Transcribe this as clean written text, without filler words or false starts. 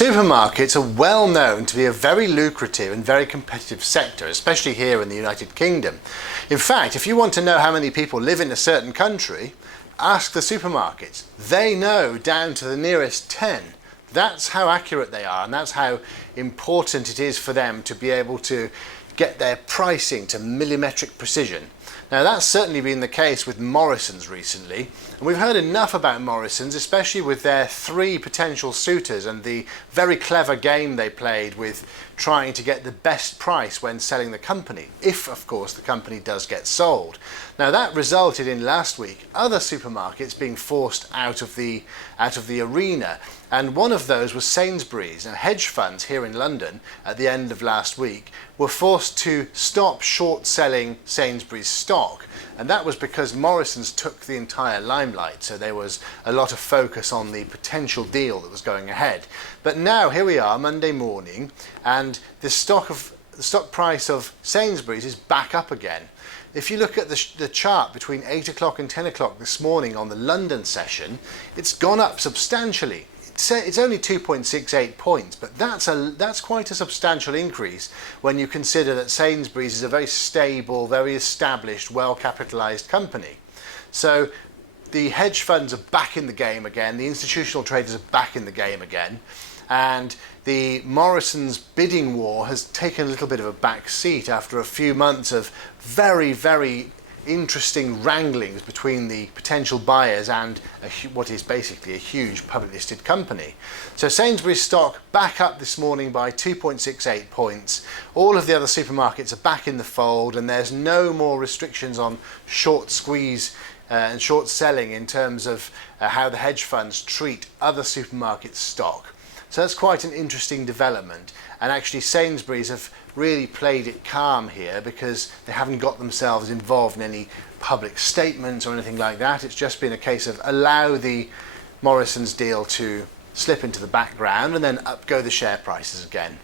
Supermarkets are well known to be a very lucrative and very competitive sector, especially here in the United Kingdom. In fact, if you want to know how many people live in a certain country, ask the supermarkets. They know down to the nearest 10. That's how accurate they are, and that's how important it is for them to be able to get their pricing to millimetric precision. Now that's certainly been the case with Morrisons recently, and we've heard enough about Morrisons, especially with their 3 potential suitors and the very clever game they played with trying to get the best price when selling the company, if of course the company does get sold. Now that resulted in last week other supermarkets being forced out of the arena, and one of those was Sainsburys. And hedge funds here in London at the end of last week were forced to stop short selling Sainsbury's stock, and that was because Morrisons took the entire limelight, so there was a lot of focus on the potential deal that was going ahead. But now here we are Monday morning, and the stock price of Sainsbury's is back up again. If you look at the chart between 8 o'clock and 10 o'clock this morning on the London session, it's gone up substantially. It's only 2.68 points, but that's quite a substantial increase when you consider that Sainsbury's is a very stable, very established, well-capitalised company. So the hedge funds are back in the game again, the institutional traders are back in the game again, and the Morrisons bidding war has taken a little bit of a back seat after a few months of very, very interesting wranglings between the potential buyers and what is basically a huge public listed company. So Sainsbury's stock back up this morning by 2.68 points. All of the other supermarkets are back in the fold, and there's no more restrictions on short squeeze and short selling in terms of how the hedge funds treat other supermarket stock. So that's quite an interesting development, and actually Sainsbury's have really played it calm here because they haven't got themselves involved in any public statements or anything like that. It's just been a case of allow the Morrisons deal to slip into the background, and then up go the share prices again.